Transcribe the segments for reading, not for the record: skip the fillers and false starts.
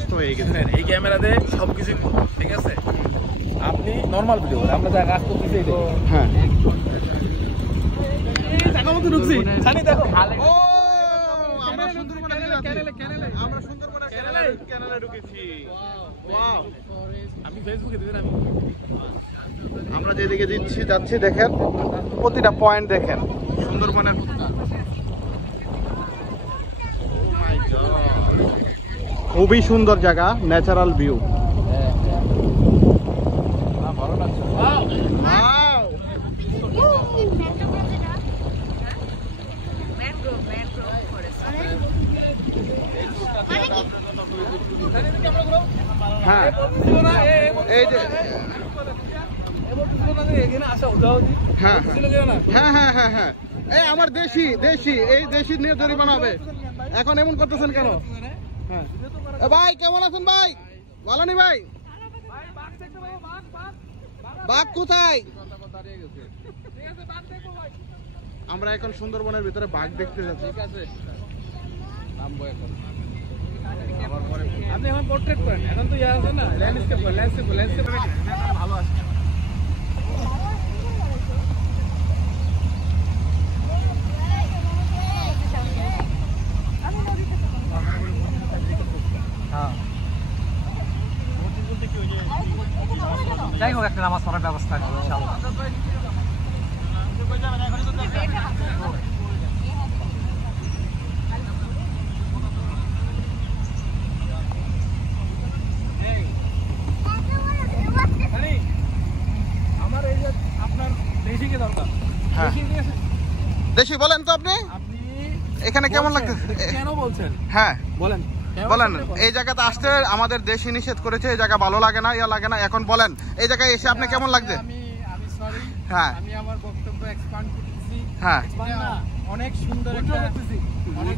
ব্যস্ত হয়ে গেছেন। এই ক্যামেরাতে সবকিছু ঠিক আছে। আপনি নরমাল ভিডিও আমরা যা কাজ করতেছি এই দেখো। হ্যাঁ এই জায়গা মতো ঢুকছি সানি দেখো। ও আমরা সুন্দরবনে ক্যানেলে ঢুকেছি। ওয়াও আমি ফেসবুকে দিবেন আমি। আমরা যেদিকে যাচ্ছি দেখেন প্রতিটা পয়েন্ট দেখেন সুন্দরবনের। খুবই সুন্দর জায়গা, ন্যাচারাল ভিউ। ভালো লাগছে। হ্যাঁ এই যে হ্যাঁ এই আমার দেশি এই দেশি নিয়ে জরিমানা হবে। এখন এমন করতেছেন কেন? হ্যাঁ ভাই কেমন আছেন ভাই? ভালো নি ভাই? বাঘ কোথায়? আমরা এখন সুন্দরবনের ভিতরে বাঘ দেখতে যাচ্ছি। ঠিক আছে নামবো এখন। আপনি এখন পোর্ট্রেট করেন, এখন তো ইয়া আছে না ল্যান্ডস্কেপ ভালো আছে। যাই হোক একটা নামাজ পড়ার ব্যবস্থা ইনশাআল্লাহ। আমার এই যে আপনার দেশিকে দরকার। দেশি বলেন তো আপনি এখানে কেমন লাগতেছে? কেন বলছেন? হ্যাঁ বলেন বলেন। এই জায়গাতে আসতে আমাদের দেশি নিষেধ করেছে, এই জায়গা ভালো লাগে না, ইয়া লাগে না। এখন বলেন এই জায়গায় এসে আপনি কেমন লাগছে? আমি সরি, হ্যাঁ আমি আমার বক্তব্য এক্সপ্যান্ড করতেছি। হ্যাঁ অনেক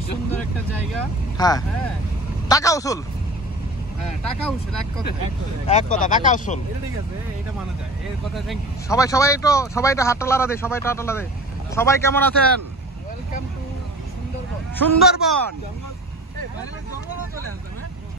সুন্দর একটা জায়গা। হ্যাঁ হ্যাঁ টাকা উসুল। হ্যাঁ টাকা উসুল এক কথা টাকা উসুল। এটা ঠিক আছে, এটা মানা যায়। এর কথা থ্যাংক ইউ। সবাই একটু হাতটা লাড়া দেয়, সবাই একটু হাতটা লাড়া দেয়। সবাই কেমন আছেন? Welcome to Sundarban. সুন্দরবন জঙ্গলও চলে আসবে।